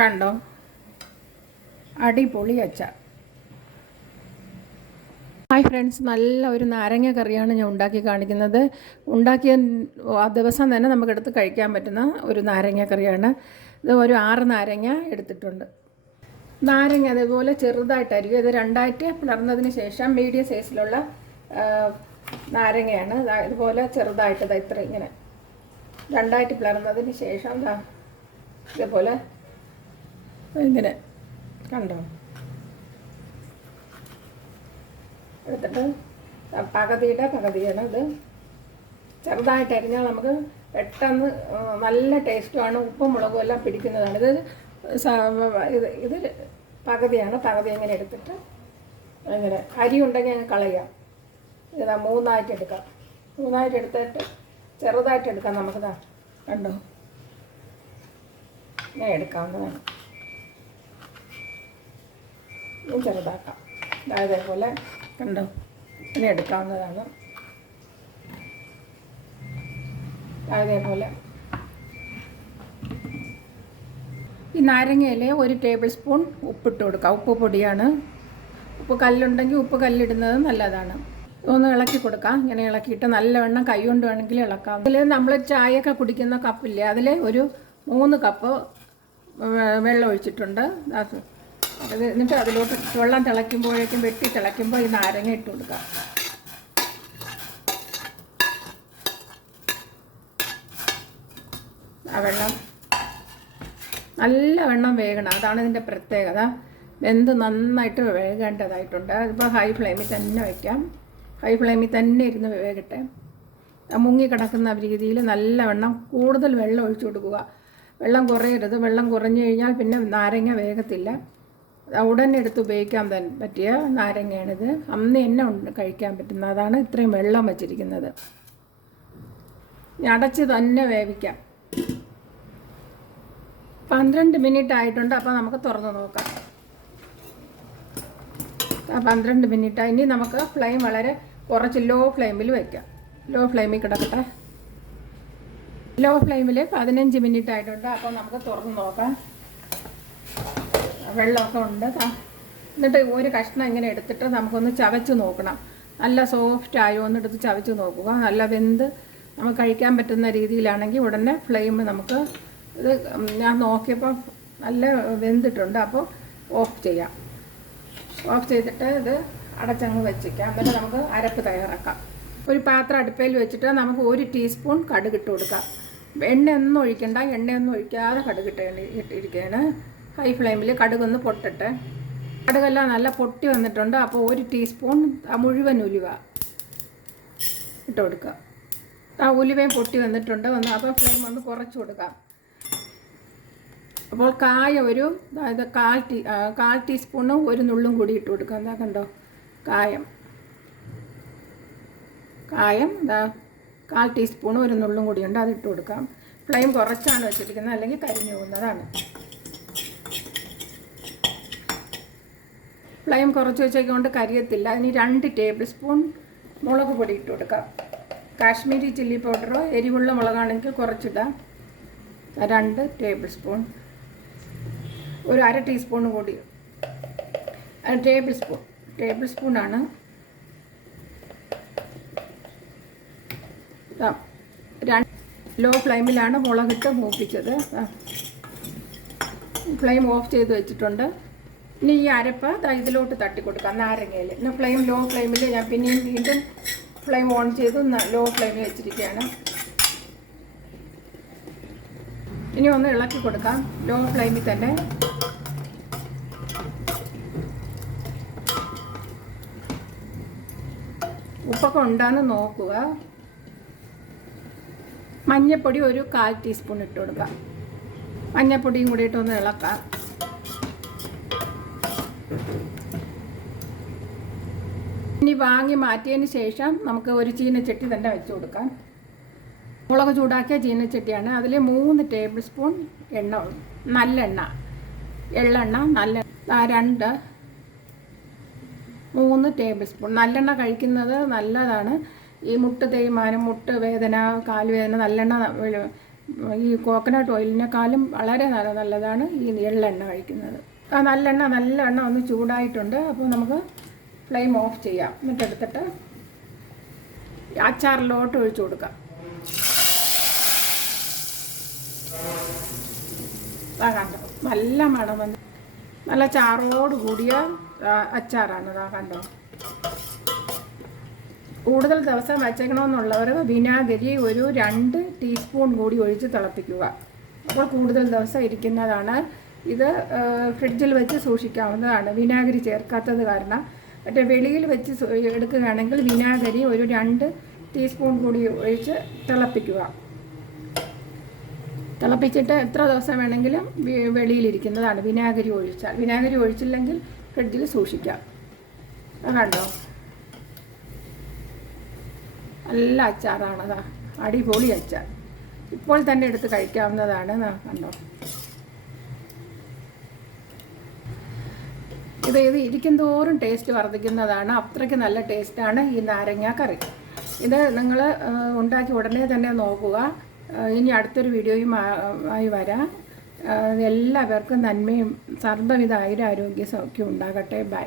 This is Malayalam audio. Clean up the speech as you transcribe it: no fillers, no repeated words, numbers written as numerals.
കണ്ടോ, അടിപൊളി അച്ചാർ. ഹായ് ഫ്രണ്ട്സ്, നല്ല ഒരു നാരങ്ങ കറിയാണ് ഞാൻ ഉണ്ടാക്കി കാണിക്കുന്നത്. ഉണ്ടാക്കിയ ആ ദിവസം തന്നെ നമുക്കെടുത്ത് കഴിക്കാൻ പറ്റുന്ന ഒരു നാരങ്ങ കറിയാണ് ഇത്. ഒരു 6 നാരങ്ങ എടുത്തിട്ടുണ്ട്. നാരങ്ങ അതേപോലെ ചെറുതായിട്ടായിരിക്കും. ഇത് രണ്ടായിട്ട് പിളർന്നതിന് ശേഷം മീഡിയം സൈസിലുള്ള നാരങ്ങയാണ്. ഇതുപോലെ ചെറുതായിട്ട് ഇത്ര ഇങ്ങനെ രണ്ടായിട്ട് പിളർന്നതിന് ശേഷം ഇതേപോലെ ഇങ്ങനെ കണ്ടോ എടുത്തിട്ട് പകുതിയാണ് ഇത്. ചെറുതായിട്ട് അരിഞ്ഞാൽ നമുക്ക് പെട്ടെന്ന് നല്ല ടേസ്റ്റുമാണ്. ഉപ്പും മുളകും എല്ലാം പിടിക്കുന്നതാണ്. ഇത് പകുതിയാണ്. പകുതി എങ്ങനെ എടുത്തിട്ട് അങ്ങനെ അരി ഉണ്ടെങ്കിൽ അങ്ങ് കളയാം. ഇത് 3ആയിട്ട് എടുക്കാം. 3ആയിട്ട് എടുത്തിട്ട് ചെറുതായിട്ട് എടുക്കാം. നമുക്കിതാ കണ്ടോ ഇങ്ങനെ എടുക്കാവുന്നതാണ്. ഇനി ചെറുതാക്കാം. അതേപോലെ കണ്ടോ ഇങ്ങനെ എടുക്കാവുന്നതാണ്. അതേപോലെ ഈ നാരങ്ങയിൽ 1 ടേബിൾ സ്പൂൺ ഉപ്പിട്ട് കൊടുക്കാം. ഉപ്പ് പൊടിയാണ്. ഉപ്പ് കല്ലുണ്ടെങ്കിൽ ഉപ്പ് കല്ലിടുന്നത് നല്ലതാണ്. ഒന്ന് ഇളക്കി കൊടുക്കാം. ഇങ്ങനെ ഇളക്കിയിട്ട് നല്ലവണ്ണം കൈ കൊണ്ട് വേണമെങ്കിൽ ഇളക്കാം. അതിൽ നമ്മൾ ചായയൊക്കെ കുടിക്കുന്ന കപ്പില്ലേ, അതിൽ ഒരു 3 കപ്പ് വെള്ളം ഒഴിച്ചിട്ടുണ്ട്. എന്നിട്ട് അതിലോട്ട് വെള്ളം തിളയ്ക്കുമ്പോഴേക്കും വെട്ടി തിളയ്ക്കുമ്പോൾ ഈ നാരങ്ങ ഇട്ട് കൊടുക്കാം. ആ വെള്ളം നല്ല വെള്ളം വേകണം. അതാണ് ഇതിൻ്റെ പ്രത്യേകത. വെന്ത് നന്നായിട്ട് വേകേണ്ടതായിട്ടുണ്ട്. അതിപ്പോൾ ഹൈ ഫ്ലെയിമിൽ തന്നെ വയ്ക്കാം. ഹൈ ഫ്ലെയിമിൽ തന്നെ ഇരുന്ന് വേകട്ടെ. മുങ്ങി കിടക്കുന്ന രീതിയിൽ നല്ലവണ്ണം കൂടുതൽ വെള്ളം ഒഴിച്ചു കൊടുക്കുക. വെള്ളം കുറയരുത്. വെള്ളം കുറഞ്ഞു കഴിഞ്ഞാൽ പിന്നെ നാരങ്ങ വേഗത്തില്ല. ഉടനെ എടുത്ത് ഉപയോഗിക്കാൻ പറ്റിയ നാരങ്ങയാണിത്. അന്ന് തന്നെ കഴിക്കാൻ പറ്റുന്ന, അതാണ് ഇത്രയും വെള്ളം വച്ചിരിക്കുന്നത്. അടച്ച് തന്നെ വേവിക്കാം. 12 മിനിറ്റ് ആയിട്ടുണ്ട്. അപ്പോൾ നമുക്ക് തുറന്ന് നോക്കാം. 12 മിനിറ്റായി. ഇനി നമുക്ക് ഫ്ലെയിം വളരെ കുറച്ച് ലോ ഫ്ലെയിമിൽ വയ്ക്കാം. ലോ ഫ്ലെയിമിൽ കിടക്കട്ടെ. ലോ ഫ്ലെയിമിൽ 15 മിനിറ്റ് ആയിട്ടുണ്ട്. അപ്പോൾ നമുക്ക് തുറന്ന് നോക്കാം. വെള്ളമൊക്കെ ഉണ്ട്. എന്നിട്ട് ഒരു കഷ്ണം ഇങ്ങനെ എടുത്തിട്ട് നമുക്കൊന്ന് ചവച്ച് നോക്കണം. നല്ല സോഫ്റ്റ് ആയോ എന്ന് എടുത്ത് ചവച്ച് നോക്കുക. നല്ല വെന്ത് നമുക്ക് കഴിക്കാൻ പറ്റുന്ന രീതിയിലാണെങ്കിൽ ഉടനെ ഫ്ലെയിം നമുക്ക് ഇത് ഞാൻ നോക്കിയപ്പോൾ നല്ല വെന്തിട്ടുണ്ട്. അപ്പോൾ ഓഫ് ചെയ്യാം. ഓഫ് ചെയ്തിട്ട് ഇത് അടച്ചങ്ങ് വെച്ചിക്കാം. എന്നിട്ട് നമുക്ക് അരപ്പ് തയ്യാറാക്കാം. ഒരു പാത്രം അടുപ്പയിൽ വെച്ചിട്ട് നമുക്ക് 1 ടീസ്പൂൺ കടുകിട്ട് കൊടുക്കാം. എണ്ണയൊന്നും ഒഴിക്കണ്ട. എണ്ണയൊന്നും ഒഴിക്കാതെ ഇട്ടിരിക്കുകയാണ്. ഹൈ ഫ്ലെയിമിൽ കടുകൊന്ന് പൊട്ടിട്ട്, കടുകെല്ലാം നല്ല പൊട്ടി വന്നിട്ടുണ്ട്. അപ്പോൾ 1 ടീസ്പൂൺ മുഴുവൻ ഉലുവ ഇട്ട് കൊടുക്കുക. ആ ഉലുവയും പൊട്ടി വന്നിട്ടുണ്ട്. അപ്പോൾ ഫ്ലെയിം ഒന്ന് കുറച്ച് കൊടുക്കാം. അപ്പോൾ കായ അതായത് 1/4 ടീസ്പൂണും 1 നുള്ളും കൂടി ഇട്ട് കൊടുക്കുക. എന്താ കണ്ടോ, കായം 1/4 ടീസ്പൂണും 1 നുള്ളും കൂടിയുണ്ട്. അത് ഇട്ട് കൊടുക്കാം. ഫ്ലെയിം കുറച്ചാണ് വെച്ചിരിക്കുന്നത്, അല്ലെങ്കിൽ കരിഞ്ഞു പോകുന്നതാണ്. ഫ്ലെയിം കുറച്ച് വെച്ചേക്കൊണ്ട് കരിയത്തില്ല. ഇനി 2 ടേബിൾ സ്പൂൺ മുളക് പൊടി ഇട്ട് കൊടുക്കാം. കാശ്മീരി ചില്ലി പൗഡറോ എരിവുള്ള മുളകാണെങ്കിൽ കുറച്ചിടാം. 2 ടേബിൾ സ്പൂൺ. ഒരു 1/2 ടീസ്പൂൺ കൂടി, ടേബിൾ സ്പൂണാണ്. ലോ ഫ്ലെയിമിലാണ് മുളകിട്ട് മൂപ്പിച്ചത്. ഫ്ലെയിം ഓഫ് ചെയ്ത് വെച്ചിട്ടുണ്ട്. ഇനി ഈ അരപ്പ് ഇതിലോട്ട് തട്ടി കൊടുക്കാം നാരങ്ങയിൽ. ഇന്ന് ഫ്ലെയിം ലോ ഫ്ലെയിമിൽ ഞാൻ പിന്നെയും വീണ്ടും ഫ്ലെയിം ഓൺ ചെയ്ത് ലോ ഫ്ലെയിമിൽ വെച്ചിരിക്കുകയാണ്. ഇനി ഒന്ന് ഇളക്കി കൊടുക്കാം ലോ ഫ്ലെയിമിൽ തന്നെ. ഉപ്പൊക്കെ ഉണ്ടാന്ന് നോക്കുക. മഞ്ഞൾപ്പൊടി ഒരു 1/4 ടീസ്പൂൺ ഇട്ട് കൊടുക്കാം. മഞ്ഞൾപ്പൊടിയും കൂടി ഇട്ടൊന്ന് ഇളക്കാം. ഇനി വാങ്ങി മാറ്റിയതിന് ശേഷം നമുക്ക് ഒരു ചീനച്ചട്ടി തന്നെ വെച്ച് കൊടുക്കാം. മുളക് ചൂടാക്കിയ ചീനച്ചട്ടിയാണ്. അതിൽ 3 ടേബിൾ സ്പൂൺ എണ്ണ, നല്ലെണ്ണ, എള്ളെണ്ണ, നല്ല 3 ടേബിൾ സ്പൂൺ. നല്ലെണ്ണ കഴിക്കുന്നത് നല്ലതാണ്. ഈ മുട്ട് തേയ്മാനം, മുട്ട് വേദന, കാലുവേദന നല്ലെണ്ണ ഈ കോക്കനട്ട് ഓയിലിനേക്കാളും വളരെ നല്ലതാണ് ഈ എള്ളെണ്ണ കഴിക്കുന്നത്. ആ നല്ല എണ്ണ ഒന്ന് ചൂടായിട്ടുണ്ട്. അപ്പോൾ നമുക്ക് ഫ്ലെയിം ഓഫ് ചെയ്യാം. എന്നിട്ട് എടുത്തിട്ട് അച്ചാറിലോട്ട് ഒഴിച്ചു കൊടുക്കാം. കണ്ടോ, നല്ല മണം വന്ന് നല്ല ചാറോട് കൂടിയ അച്ചാറാണ്. കണ്ടോ. കൂടുതൽ ദിവസം വച്ചേക്കണമെന്നുള്ളവർ വിനാഗിരി ഒരു 2 ടീസ്പൂൺ കൂടി ഒഴിച്ച് തിളപ്പിക്കുക. അപ്പോൾ കൂടുതൽ ദിവസം ഇരിക്കുന്നതാണ്. ഇത് ഫ്രിഡ്ജിൽ വെച്ച് സൂക്ഷിക്കാവുന്നതാണ്, വിനാഗിരി ചേർക്കാത്തത് കാരണം. മറ്റേ വെളിയിൽ വെച്ച് എടുക്കുകയാണെങ്കിൽ വിനാഗിരി ഒരു 2 ടീസ്പൂൺ കൂടി ഒഴിച്ച് തിളപ്പിക്കുക. തിളപ്പിച്ചിട്ട് എത്ര ദിവസം വേണമെങ്കിലും വെളിയിലിരിക്കുന്നതാണ് വിനാഗിരി ഒഴിച്ചാൽ. വിനാഗിരി ഒഴിച്ചില്ലെങ്കിൽ ഫ്രിഡ്ജിൽ സൂക്ഷിക്കാം. കണ്ടോ, നല്ല അച്ചാറാണ്. അടിപൊളി അച്ചാർ. ഇപ്പോൾ തന്നെ എടുത്ത് കഴിക്കാവുന്നതാണ്. കണ്ടോ, ഇത് ഇരിക്കും തോറും ടേസ്റ്റ് വർദ്ധിക്കുന്നതാണ്. അത്രയ്ക്ക് നല്ല ടേസ്റ്റാണ് ഈ നാരങ്ങ കറി. ഇത് നിങ്ങൾ ഉണ്ടാക്കി ഉടനെ തന്നെ നോക്കുക. ഇനി അടുത്തൊരു വീഡിയോയുമായി വരാം. എല്ലാവർക്കും നന്മയും സർവ്വവിധ ആരോഗ്യ സൗഖ്യം ഉണ്ടാകട്ടെ. ബൈ.